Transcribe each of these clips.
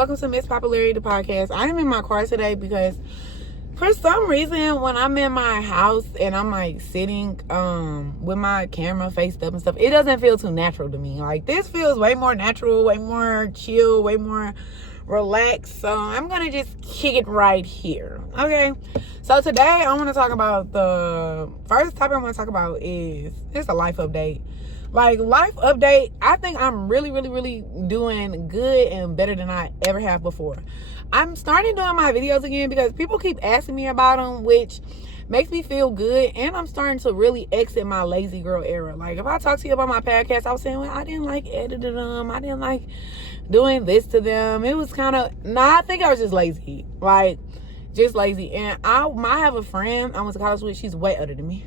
welcome to Miss Popularity, the podcast. I am in my car today because for some reason when I'm in my house and I'm like sitting with my camera faced up and stuff, it doesn't feel too natural to me. Like, this feels way more natural, way more chill, way more relaxed. So I'm gonna just kick it right here. Okay, so today I want to talk about the first topic I want to talk about is just a life update. Like, life update, I think I'm really doing good and better than I ever have before. I'm starting doing my videos again because people keep asking me about them, which makes me feel good. And I'm starting to really exit my lazy girl era. Like, if I talk to you about my podcast, I was saying, well, I didn't like editing them. I didn't like doing this to them. It was kind of, I think I was just lazy. Like, just lazy. And I have a friend I went to college with. She's way older than me.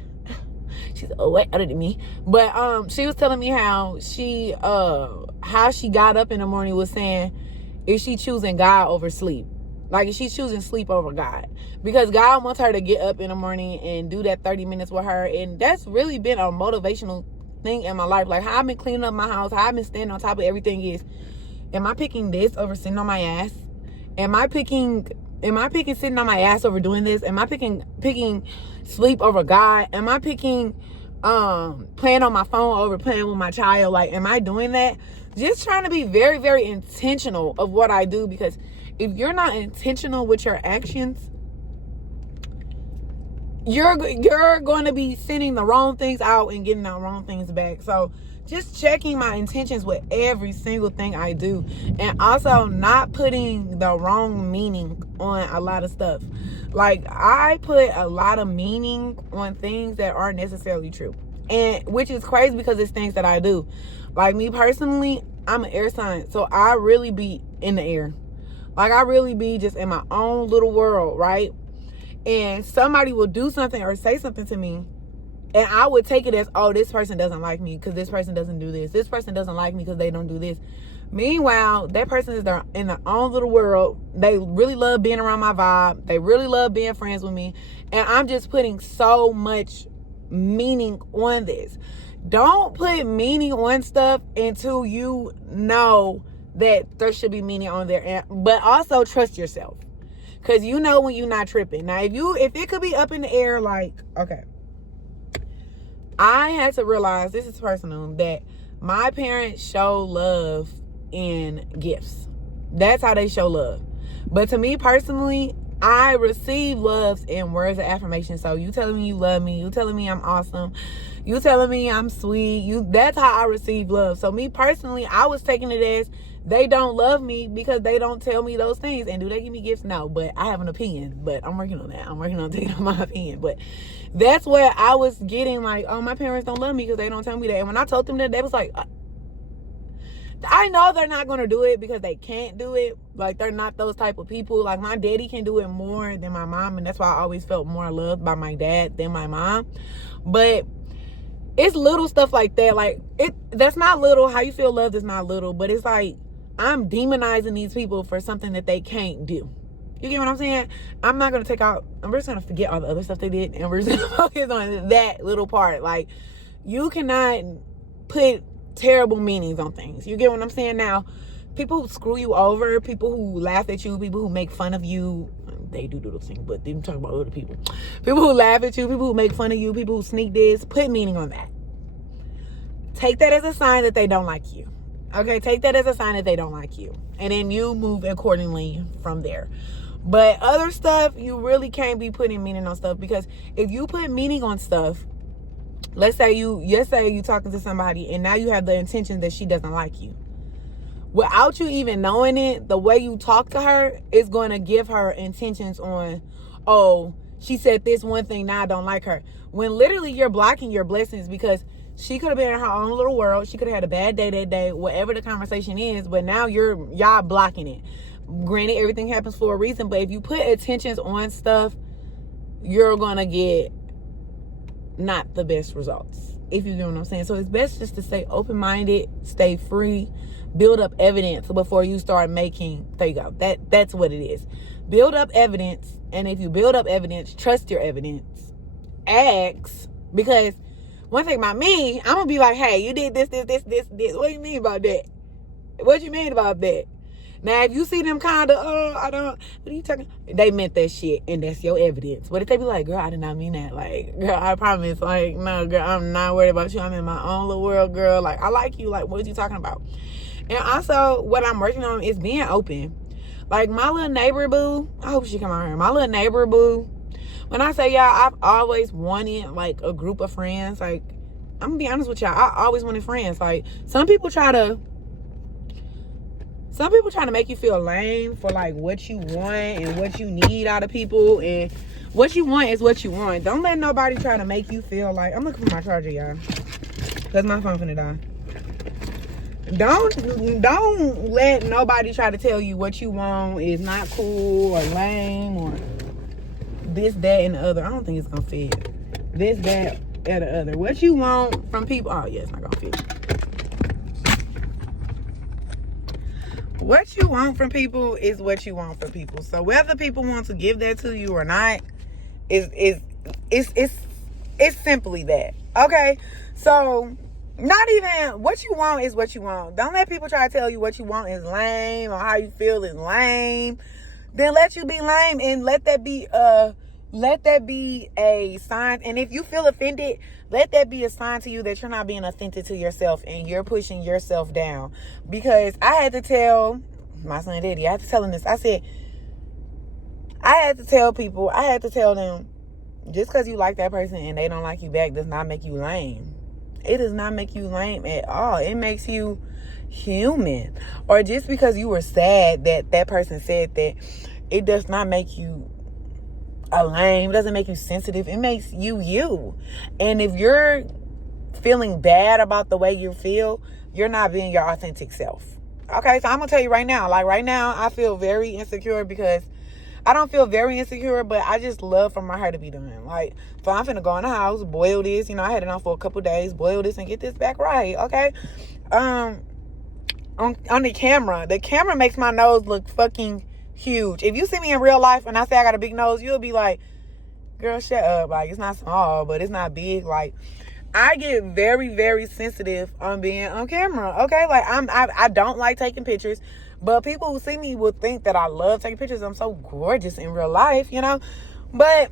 She's way older than me. But she was telling me how she got up in the morning was saying, is she choosing God over sleep? Like, is she choosing sleep over God? Because God wants her to get up in the morning and do that 30 minutes with her. And that's really been a motivational thing in my life. Like, how I've been cleaning up my house, how I've been standing on top of everything is, am I picking this over sitting on my ass? Am I picking sitting on my ass over doing this? Am I picking sleep over God? Am I picking playing on my phone over playing with my child? Like, am I doing that? Just trying to be very intentional of what I do, because if you're not intentional with your actions, you're going to be sending the wrong things out and getting the wrong things back. So just checking my intentions with every single thing I do, and also not putting the wrong meaning on a lot of stuff. Like, I put a lot of meaning on things that aren't necessarily true, and which is crazy because it's things that I do. Like, me personally, I'm an air sign, so I really be in the air. Like, I really be just in my own little world, right? And somebody will do something or say something to me, and I would take it as, oh, this person doesn't like me because this person doesn't do this. This person doesn't like me because they don't do this. Meanwhile, that person is in their own little world. They really love being around my vibe. They really love being friends with me. And I'm just putting so much meaning on this. Don't put meaning on stuff until you know that there should be meaning on there. But also trust yourself, because you know when you're not tripping. Now, if it could be up in the air, like, okay, I had to realize, this is personal, that my parents show love in gifts. That's how they show love. But to me personally, I receive loves in words of affirmation. So you telling me you love me, you telling me I'm awesome, you telling me I'm sweet, that's how I receive love. So me personally, I was taking it as they don't love me because they don't tell me those things. And do they give me gifts? No, but I have an opinion. But I'm working on that. I'm working on taking my opinion. But that's where I was getting, like, oh, my parents don't love me because they don't tell me that. And when I told them that, they was like, I know they're not going to do it because they can't do it. Like, they're not those type of people. Like, my daddy can do it more than my mom. And that's why I always felt more loved by my dad than my mom. But it's little stuff like that. Like, that's not little. How you feel loved is not little. But it's like, I'm demonizing these people for something that they can't do. You get what I'm saying? I'm not going to I'm just going to forget all the other stuff they did, and we're just going to focus on that little part. Like, you cannot put terrible meanings on things. You get what I'm saying? Now, people who screw you over, people who laugh at you, people who make fun of you, they do those things, but they're talking about other people. People who laugh at you, people who make fun of you, people who sneak this, put meaning on that. Take that as a sign that they don't like you. Okay, take that as a sign that they don't like you. And then you move accordingly from there. But other stuff, you really can't be putting meaning on stuff, because if you put meaning on stuff, let's say you talking to somebody and now you have the intention that she doesn't like you. Without you even knowing it, the way you talk to her is going to give her intentions on, oh, she said this one thing, now I don't like her. When literally you're blocking your blessings, because she could have been in her own little world. She could have had a bad day that day, whatever the conversation is, but now y'all blocking it. Granted, everything happens for a reason, but if you put attentions on stuff, you're going to get not the best results, if you know what I'm saying. So it's best just to stay open-minded, stay free, build up evidence before you start making, there you go, that's what it is. Build up evidence, and if you build up evidence, trust your evidence. Ask, because one thing about me, I'm gonna be like, hey, you did this. What do you mean about that? What you mean about that? Now, if you see them kind of, I don't, what are you talking? They meant that shit, and that's your evidence. But if they be like, girl, I did not mean that. Like, girl, I promise. Like, no, girl, I'm not worried about you. I'm in my own little world, girl. Like, I like you. Like, what are you talking about? And also, what I'm working on is being open. Like, my little neighbor boo, I hope she come out here. My little neighbor boo, when I say y'all, I've always wanted, like, a group of friends. Like, I'm gonna be honest with y'all. I always wanted friends. Like, some people try to make you feel lame for like what you want and what you need out of people, and what you want is what you want. Don't let nobody try to make you feel like, I'm looking for my charger, y'all, because my phone finna die. Don't let nobody try to tell you what you want is not cool or lame or this, that, and the other. I don't think it's gonna fit. This, that, and the other. What you want from people, oh yeah, it's not gonna fit. What you want from people is what you want from people. So whether people want to give that to you or not, it's simply that. Okay? So not even what you want is what you want. Don't let people try to tell you what you want is lame or how you feel is lame. Then let you be lame, and let that be a sign. And if you feel offended, let that be a sign to you that you're not being authentic to yourself and you're pushing yourself down. Because I had to tell my son Daddy, I had to tell him this. I said, I had to tell people, I had to tell them, just because you like that person and they don't like you back does not make you lame. It does not make you lame at all. It makes you human. Or just because you were sad that that person said that, it does not make you a lame. It doesn't make you sensitive. It makes you you. And if you're feeling bad about the way you feel, you're not being your authentic self. Okay, so I'm gonna tell you right now, like right now, I feel very insecure, because I don't feel very insecure, but I just love for my hair to be done. Like, so I'm finna go in the house, boil this, I had it on for a couple days, boil this and get this back right. Okay. On the camera makes my nose look fucking huge. If you see me in real life and I say I got a big nose, you'll be like, girl, shut up. Like, it's not small, but it's not big. Like, I get very, very sensitive on being on camera. Okay, like I don't like taking pictures, but people who see me will think that I love taking pictures. I'm so gorgeous in real life, But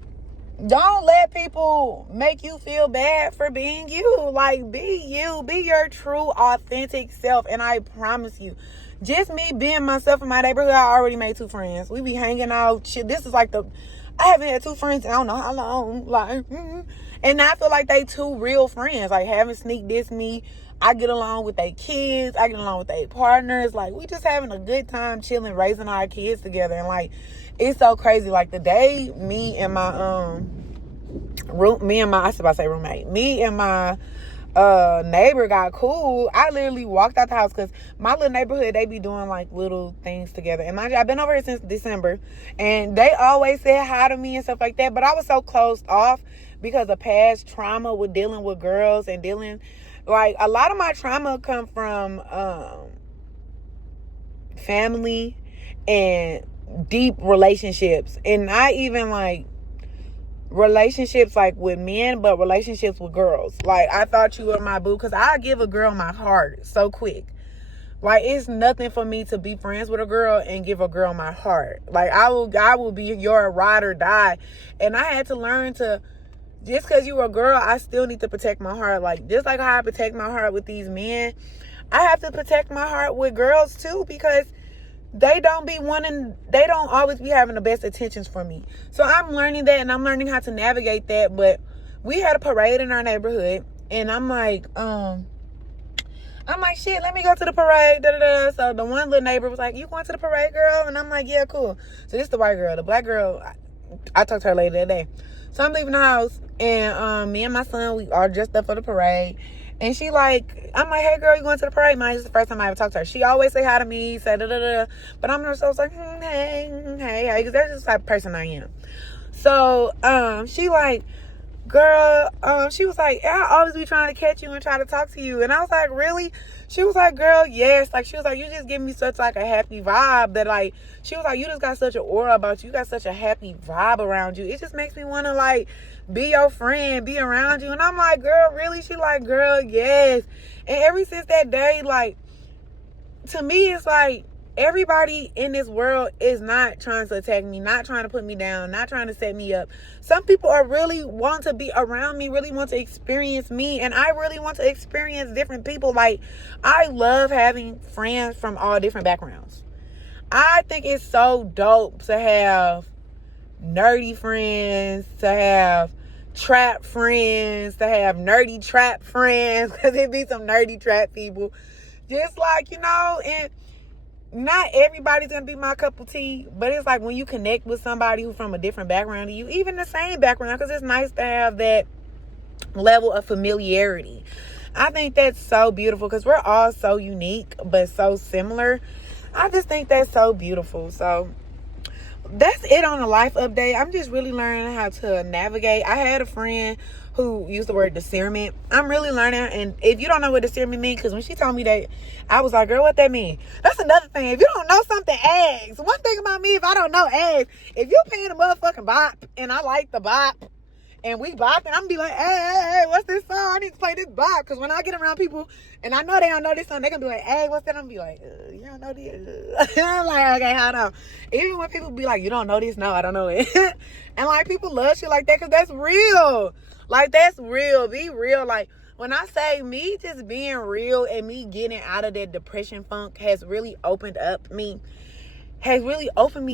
don't let people make you feel bad for being you. Like, be you, be your true, authentic self. And I promise you, just me being myself in my neighborhood, I already made 2 friends. We be hanging out. Shit, this is like I haven't had 2 friends in I don't know how long. Like, and I feel like they 2 real friends. Like, having Sneak this me. I get along with their kids. I get along with their partners. Like, we just having a good time chilling, raising our kids together. And like, it's so crazy. Like, the day me and my neighbor got cool, I literally walked out the house, because my little neighborhood, they be doing like little things together. And mind you, I've been over here since December, and they always said hi to me and stuff like that, but I was so closed off because of past trauma with dealing with girls and like, a lot of my trauma come from family and deep relationships, and not even like relationships like with men, but relationships with girls. Like, I thought you were my boo, because I give a girl my heart so quick. Like, it's nothing for me to be friends with a girl and give a girl my heart. Like, I will be your ride or die. And I had to learn to, just because you were a girl, I still need to protect my heart. Like, just like how I protect my heart with these men, I have to protect my heart with girls too, because they don't always be having the best intentions for me. So I'm learning that, and I'm learning how to navigate that. But we had a parade in our neighborhood, and I'm like, shit, let me go to the parade. So the one little neighbor was like, you going to the parade, girl? And I'm like, yeah, cool. So this is the white girl. The black girl, I talked to her later that day. So I'm leaving the house, and me and my son, we are dressed up for the parade. And she like, I'm like, hey girl, you going to the parade? Mine, this is the first time I ever talked to her. She always say hi to me, say da-da-da. But I'm just like, hey, because that's just the type of person I am. So she like, girl, she was like, I always be trying to catch you and try to talk to you. And I was like, really? She was like, girl, yes. Like, she was like, you just give me such like a happy vibe that like, she was like, you just got such an aura about you. You got such a happy vibe around you. It just makes me want to like be your friend, be around you. And I'm like, girl, really? She like, girl, yes. And ever since that day, like, to me, it's like, Everybody in this world is not trying to attack me, not trying to put me down, not trying to set me up. Some people are really want to be around me, really want to experience me, and I really want to experience different people. Like, I love having friends from all different backgrounds. I think it's so dope to have nerdy friends, to have trap friends, to have nerdy trap friends, because it be some nerdy trap people. Just like, and not everybody's gonna be my cup of tea, but it's like when you connect with somebody who's from a different background to you, even the same background, because it's nice to have that level of familiarity. I think that's so beautiful because we're all so unique but so similar. I just think that's so beautiful. So that's it on the life update. I'm just really learning how to navigate. I had a friend who used the word discernment. I'm really learning, and if you don't know what discernment means, because when she told me that, I was like, girl, what that mean? That's another thing. If you don't know something, ask. One thing about me, if I don't know, ask. If you're paying a motherfucking bop, and I like the bop, and we bop, and I'm gonna be like, hey, what's this song? I need to play this bop. Because when I get around people, and I know they don't know this song, they're gonna be like, hey, what's that? I'm gonna be like, you don't know this? I'm like, okay, hold on. Even when people be like, you don't know this? No, I don't know it. And like, people love shit like that because that's real. Like, that's real. Be real. Like, when I say me just being real and me getting out of that depression funk has really opened me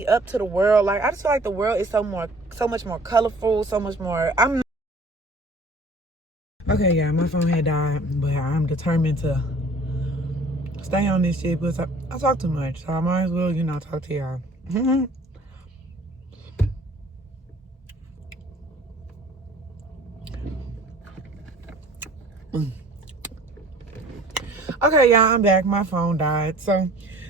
up to the world. Like, I just feel like the world is so much more colorful, so much more. Okay, yeah, my phone had died, but I'm determined to stay on this shit because I talk too much, so I might as well, talk to y'all. Okay, y'all, I'm back. My phone died. So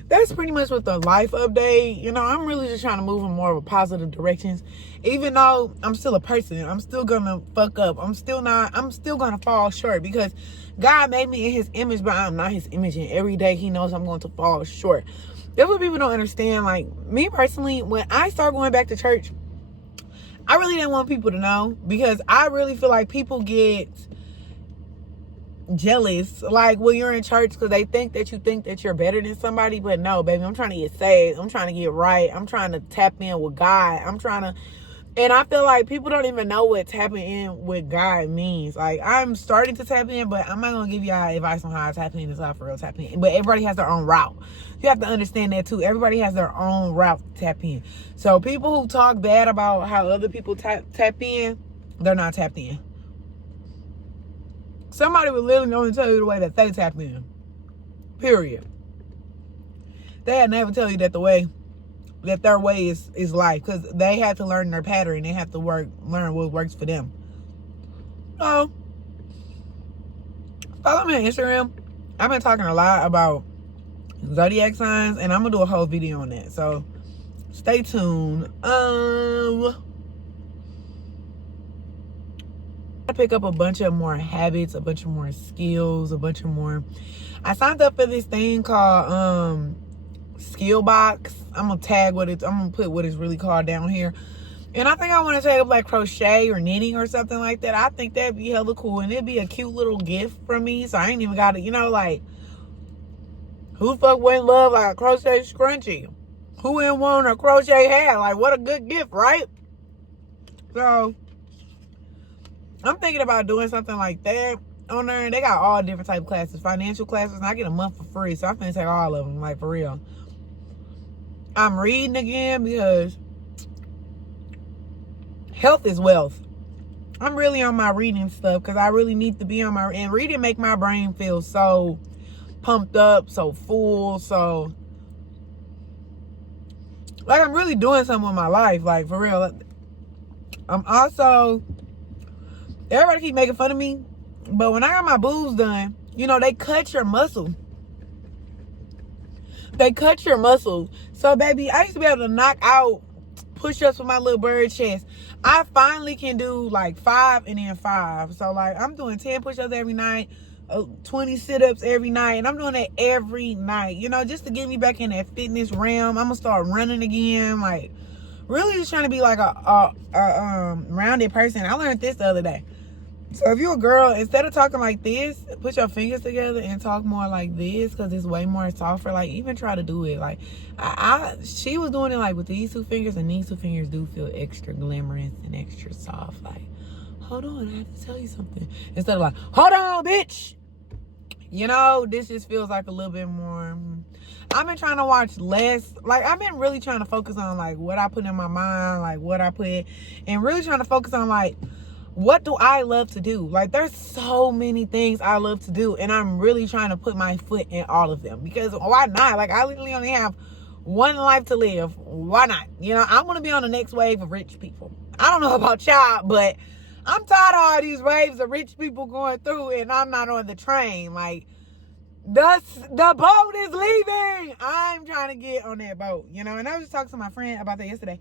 that's pretty much what the life update. I'm really just trying to move in more of a positive directions. Even though I'm still a person, I'm still gonna fuck up. I'm still gonna fall short because God made me in his image, but I'm not his image. And every day he knows I'm going to fall short. That's what people don't understand. Like, me personally, when I start going back to church, I really didn't want people to know because I really feel like people get jealous like when you're in church because they think that you're better than somebody. But no, baby, I'm trying to get saved. I'm trying to get right. I'm trying to tap in with God. And I feel like people don't even know what tapping in with God means. Like, I'm starting to tap in, but I'm not gonna give y'all advice on how to tap in. It's not for real tapping in, but everybody has their own route. You have to understand that too. Everybody has their own route to tap in. So people who talk bad about how other people tap in, they're not tapped in. Somebody would literally only tell you the way that they tap in. Period. They had never tell you that their way is life, because they have to learn their pattern. They have to learn what works for them. So, follow me on Instagram. I've been talking a lot about zodiac signs, and I'm gonna do a whole video on that. So, stay tuned. I pick up a bunch of more habits, a bunch of more skills, I signed up for this thing called Skill Box. I'm gonna put what it's really called down here. And I think I want to take up like crochet or knitting or something like that. I think that'd be hella cool, and it'd be a cute little gift from me. So I ain't even gotta, like, who the fuck wouldn't love like a crochet scrunchie? Who wouldn't want a crochet hat? Like, what a good gift, right? So I'm thinking about doing something like that on there. And they got all different type of classes, financial classes, and I get a month for free. So I'm gonna take all of them, like, for real. I'm reading again because health is wealth. I'm really on my reading stuff because I really need to be on and reading make my brain feel so pumped up, so full, so like I'm really doing something with my life, like, for real. I'm also, everybody keep making fun of me, but when I got my boobs done, they cut your muscle. They cut your muscles. So, baby, I used to be able to knock out push-ups with my little bird chest. I finally can do like 5 and then 5. So, like, I'm doing 10 push-ups every night, 20 sit-ups every night, and I'm doing that every night, just to get me back in that fitness realm. I'm gonna start running again, like, really just trying to be like a rounded person. I learned this the other day. So if you're a girl, instead of talking like this, put your fingers together and talk more like this, because it's way more softer. Like, even try to do it. Like, she was doing it like with these two fingers, and these two fingers do feel extra glamorous and extra soft. Like, hold on, I have to tell you something. Instead of like, hold on, bitch. You know, this just feels like a little bit more. I've been trying to watch less. Like, I've been really trying to focus on like what I put in my mind, like what I put, and really trying to focus on like, what do I love to do? Like, there's so many things I love to do, and I'm really trying to put my foot in all of them, because why not? Like, I literally only have one life to live. Why not? You know, I want to be on the next wave of rich people. I don't know about y'all, but I'm tired of all these waves of rich people going through, and I'm not on the train. Like, the boat is leaving. I'm trying to get on that boat, you know? And I was just talking to my friend about that yesterday.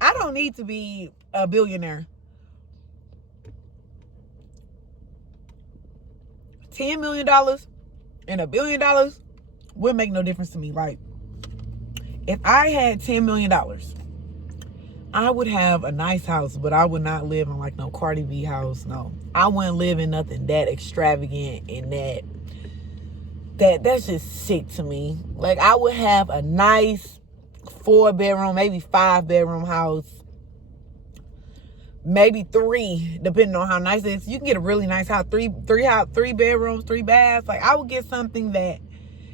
I don't need to be a billionaire. $10 million and $1 billion would make no difference to me. Like, if I had $10 million, I would have a nice house, but I would not live in like no Cardi B house. No, I wouldn't live in nothing that extravagant and that's just sick to me. Like, I would have a nice 4-bedroom, maybe 5-bedroom house. Maybe 3, depending on how nice it is. You can get a really nice house, 3 bedrooms, 3 baths. Like, I would get something that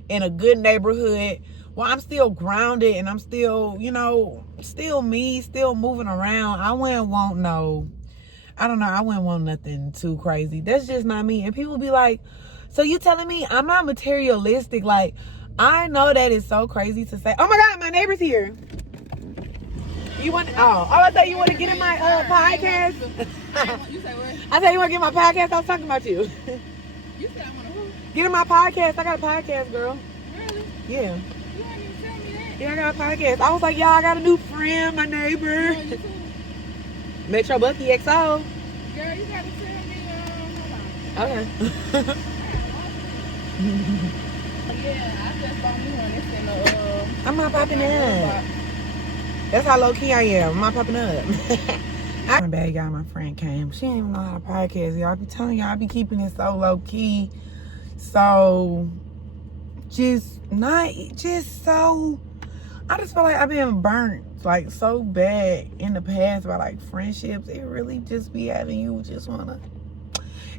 in a good neighborhood. Well, I'm still grounded and I'm still, you know, still me, still moving around. I wouldn't want I wouldn't want nothing too crazy. That's just not me. And people be like, so you telling me I'm not materialistic? Like, I know that is so crazy to say. Oh my God, my neighbor's here. You want? I thought you want to get in my podcast. You say what? I thought you want to get in my podcast. I was talking about you. You said I want to who? Get in my podcast. I got a podcast, girl. Really? Yeah. You didn't even tell me that. Yeah, I got a podcast. I was like, y'all, I got a new friend, my neighbor. Metro Bucky XO. Girl, you gotta tell me. Hold on. Okay. Yeah, I just saw me on this in the. I'm not popping up. That's how low key I am. I'm not popping up. My bad, y'all. My friend came. She didn't even know how to podcast. Y'all, I be telling y'all, I be keeping it so low key. So, I just feel like I've been burnt like so bad in the past by like friendships. It really just be having you just wanna.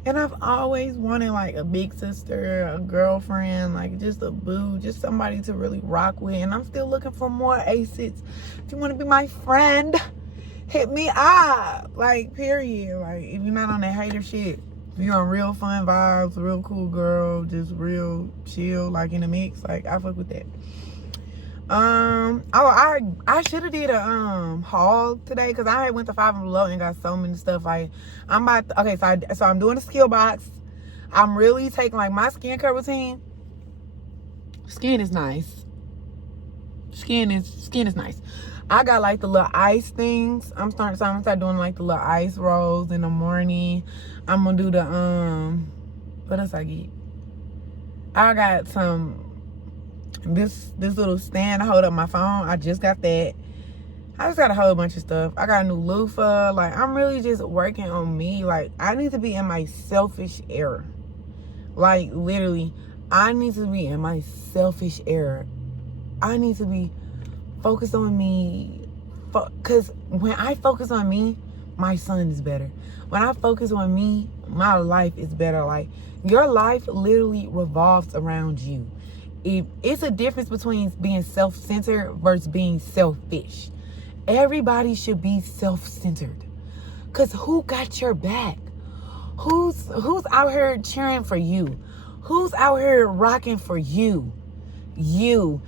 And I've always wanted like a big sister, a girlfriend, like just a boo, just somebody to really rock with. And I'm still looking for more aces. If you want to be my friend, hit me up. Like, period. Like, if you're not on that hater shit, if you're on real fun vibes, real cool girl, just real chill, like in the mix, like I fuck with that. I should have did a haul today, because I went to Five Below and got so many stuff. Like, I'm doing a skill box. I'm really taking like my skincare routine. Skin is nice. Skin is nice. I got like the little ice things. I'm gonna start doing like the little ice rolls in the morning. I'm gonna do the what else I get? I got some this little stand to hold up my phone. I just got that. I just got a whole bunch of stuff. I got a new loofah. Like, I'm really just working on me. Like, I need to be in my selfish era. Like, literally, I need to be in my selfish era. I need to be focused on me. Because when I focus on me, my son is better. When I focus on me, my life is better. Like, your life literally revolves around you. It's a difference between being self-centered versus being selfish. Everybody should be self-centered. Because who got your back? Who's out here cheering for you? Who's out here rocking for you? You've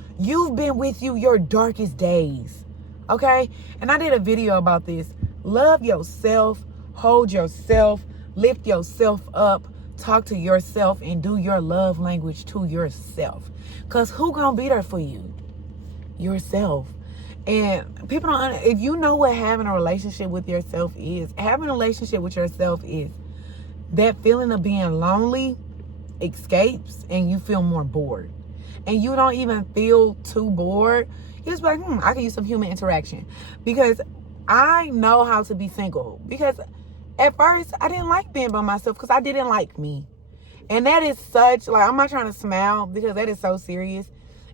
been with you your darkest days. Okay? And I did a video about this. Love yourself. Hold yourself. Lift yourself up. Talk to yourself and do your love language to yourself. Because who gonna be there for you? Yourself. And people don't, if you know what having a relationship with yourself is, having a relationship with yourself is that feeling of being lonely escapes and you feel more bored. And you don't even feel too bored. You're just like, I can use some human interaction. Because I know how to be single. Because At first, I didn't like being by myself because I didn't like me. And that is such, like, I'm not trying to smile because that is so serious.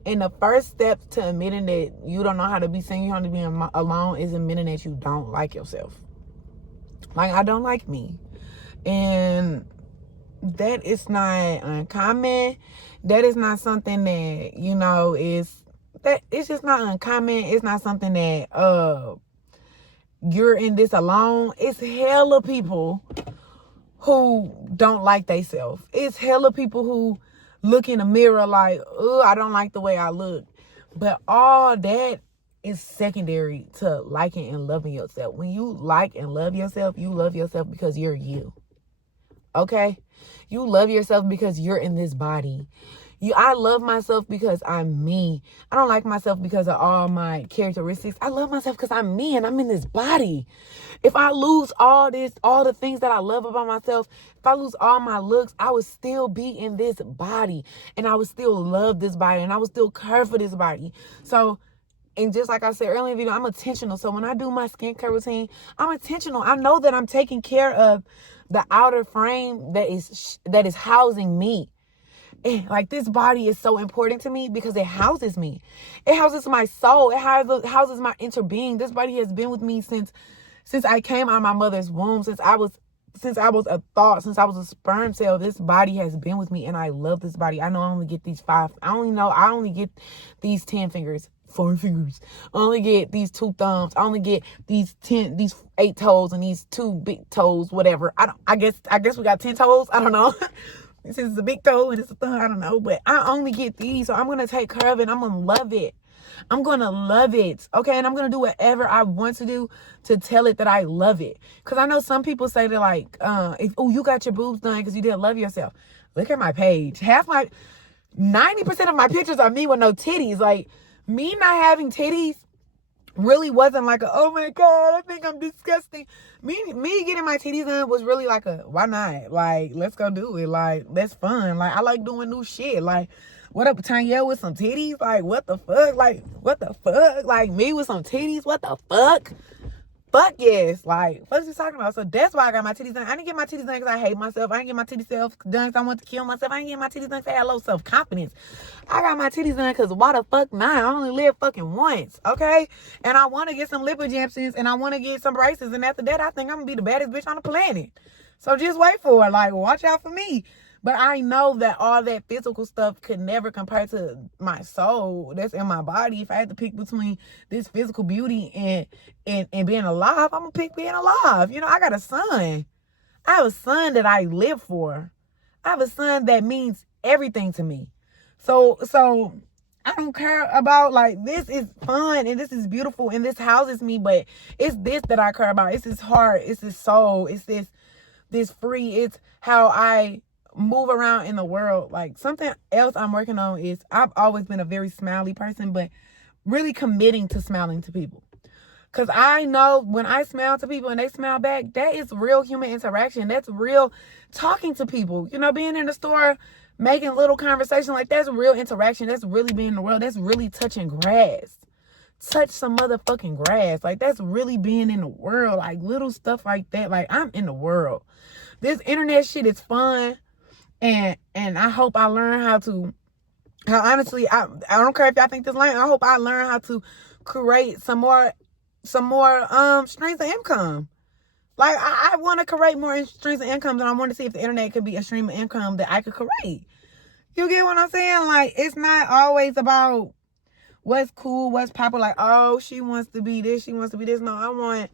And the first step to admitting that you don't know how to be seen, you have to be alone, is admitting that you don't like yourself. Like, I don't like me. And that is not uncommon. That is not something that, you know, it's just not uncommon. It's not something that you're in this alone. It's hella people who don't like themselves. It's hella people who look in the mirror like, oh, I don't like the way I look. But all that is secondary to liking and loving yourself. When you like and love yourself, you love yourself because you're you. Okay? You love yourself because you're in this body. I love myself because I'm me. I don't like myself because of all my characteristics. I love myself because I'm me and I'm in this body. If I lose all the things that I love about myself, if I lose all my looks, I would still be in this body and I would still love this body and I would still care for this body. So, and just like I said earlier in the video, I'm intentional. So when I do my skincare routine, I'm intentional. I know that I'm taking care of the outer frame that is housing me. And like, this body is so important to me because it houses me. It houses my soul. It houses my inner being. This body has been with me since I came out of my mother's womb, since I was a thought, since I was a sperm cell. This body has been with me and I love this body. I know I only get these 10 fingers, 4 fingers. I only get these 2 thumbs. I only get these 8 toes and these 2 big toes, whatever. I guess we got 10 toes. I don't know. This is a big toe and it's a thumb. I don't know, but I only get these. So I'm going to take care of it. I'm going to love it. I'm going to love it. Okay. And I'm going to do whatever I want to do to tell it that I love it. Cause I know some people say that like, you got your boobs done cause you didn't love yourself. Look at my page. 90% of my pictures are me with no titties. Like, me not having titties really wasn't like oh my God, I think I'm disgusting. Me getting my titties done was really like why not? Like, let's go do it. Like, that's fun. Like, I like doing new shit. Like, what up, Tanya with some titties? Like, what the fuck? Like, what the fuck? Like, me with some titties? What the fuck? Fuck yes. Like, what is he talking about? So that's why I got my titties done. I didn't get my titties done because I hate myself. I didn't get my titties done because I want to kill myself. I didn't get my titties done because I had low self-confidence. I got my titties done because why the fuck not? I only live fucking once, okay? And I want to get some lip injections and I want to get some braces. And after that, I think I'm going to be the baddest bitch on the planet. So just wait for it. Like, watch out for me. But I know that all that physical stuff could never compare to my soul that's in my body. If I had to pick between this physical beauty and being alive, I'm going to pick being alive. You know, I got a son. I have a son that I live for. I have a son that means everything to me. So I don't care about, like, this is fun and this is beautiful and this houses me, but it's this that I care about. It's his heart. It's his soul. It's this free. It's how I move around in the world. Like, something else I'm working on is I've always been a very smiley person, but really committing to smiling to people. Because I know when I smile to people and they smile back, that is real human interaction. That's real talking to people. You know, being in the store, making little conversation, like, that's real interaction. That's really being in the world. That's really touching grass. Touch some motherfucking grass. Like, that's really being in the world. Like, little stuff like that. Like, I'm in the world. This internet shit is fun. And I hope I learn how honestly, I don't care if y'all think this lame. I hope I learn how to create some more streams of income. Like, I want to create more streams of income, and I want to see if the internet could be a stream of income that I could create. You get what I'm saying? Like, it's not always about what's cool, what's popular. Like, oh, she wants to be this, she wants to be this. No, I want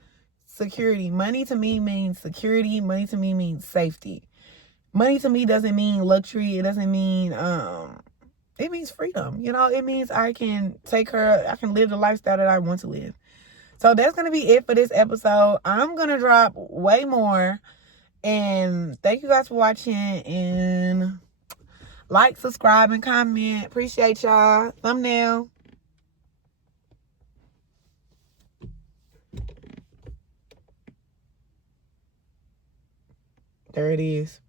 security. Money to me means security. Money to me means safety. Money to me doesn't mean luxury. It doesn't mean, it means freedom. You know, it means I can live the lifestyle that I want to live. So that's going to be it for this episode. I'm going to drop way more. And thank you guys for watching. And like, subscribe, and comment. Appreciate y'all. Thumbnail. There it is.